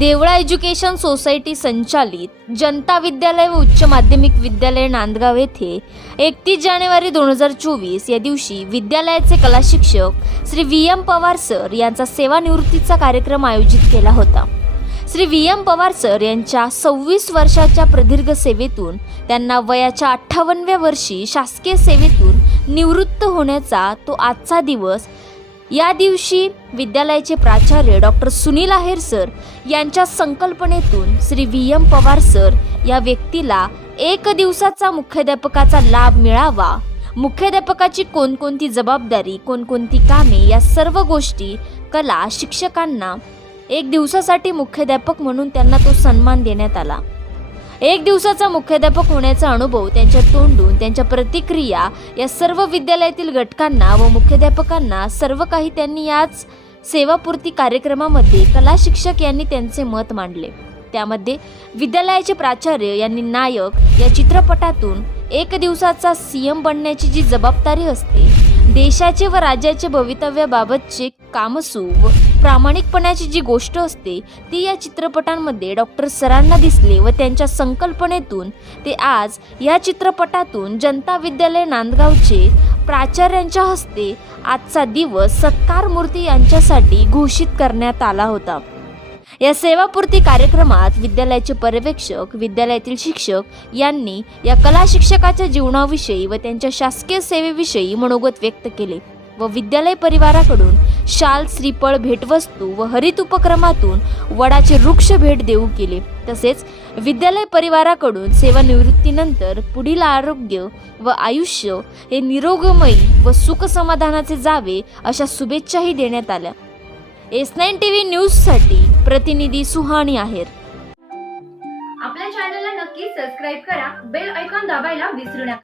Deola education society संचालित जनता विद्यालय व उच्च माध्यमिक विद्यालय नांदगाव येथे एकतीस जानेवारी दोन हजार चोवीस या दिवशी विद्यालयाचे कला शिक्षक Shri V M Pawar sir यांचा सेवानिवृत्तीचा कार्यक्रम आयोजित केला होता. Shri V M Pawar sir यांच्या सव्वीस वर्षाच्या प्रदीर्घ सेवेतून त्यांना वयाच्या अठ्ठावन्नव्या वर्षी शासकीय सेवेतून निवृत्त होण्याचा तो आजचा दिवस या दिवशी विद्यालयाचे प्राचार्य डॉक्टर सुनील आहेर सर यांच्या संकल्पनेतून Shri V M Pawar sir या व्यक्तीला एक दिवसाचा मुख्याध्यापकाचा लाभ मिळावा. मुख्याध्यापकाची कोणकोणती जबाबदारी कोणकोणती कामे या सर्व गोष्टी कला शिक्षकांना एक दिवसासाठी मुख्याध्यापक म्हणून त्यांना तो सन्मान देण्यात आला. एक दिवसाचा मुख्याध्यापक होण्याचा अनुभव त्यांच्या तोंडून त्यांच्या प्रतिक्रिया या सर्व विद्यालयातील घटकांना व मुख्याध्यापकांना सर्व काही त्यांनी याच सेवापूर्ती कार्यक्रमामध्ये कला शिक्षक यांनी त्यांचे मत मांडले. त्यामध्ये विद्यालयाचे प्राचार्य यांनी नायक या चित्रपटातून एक दिवसाचा सीएम बनण्याची जी जबाबदारी असते देशाचे व राज्याचे भवितव्याबाबतचे कामसू व प्रामाणिकपणाची जी गोष्ट असते ती या चित्रपटांमध्ये डॉक्टर सरांना दिसले व त्यांच्या संकल्पनेतून ते आज या चित्रपटातून जनता विद्यालय नांदगावचे प्राचार्यांच्या हस्ते आजचा दिवस सत्कार मूर्ती यांच्यासाठी घोषित करण्यात आला होता. या सेवापूर्ती कार्यक्रमात विद्यालयाचे पर्यवेक्षक विद्यालयातील शिक्षक यांनी या कला शिक्षकाच्या जीवनाविषयी व त्यांच्या शासकीय सेवेविषयी मनोगत व्यक्त केले व विद्यालय परिवाराकडून शाल श्रीफळ भेटवस्तू व हरित उपक्रमातून वडाचे वृक्ष भेट देऊ केले. तसेच विद्यालय परिवाराकडून सेवानिवृत्तीनंतर पुढील आरोग्य व आयुष्य हे निरोगमयी व सुख समाधानाचे जावे अशा शुभेच्छाही देण्यात आल्या. एस नाईन टी व्ही न्यूजसाठी प्रतिनिधी सुहाणी आहेर आपल्या चॅनलला नक्की सबस्क्राईब करा. बेल ऐकॉन दाबायला विसरू नका.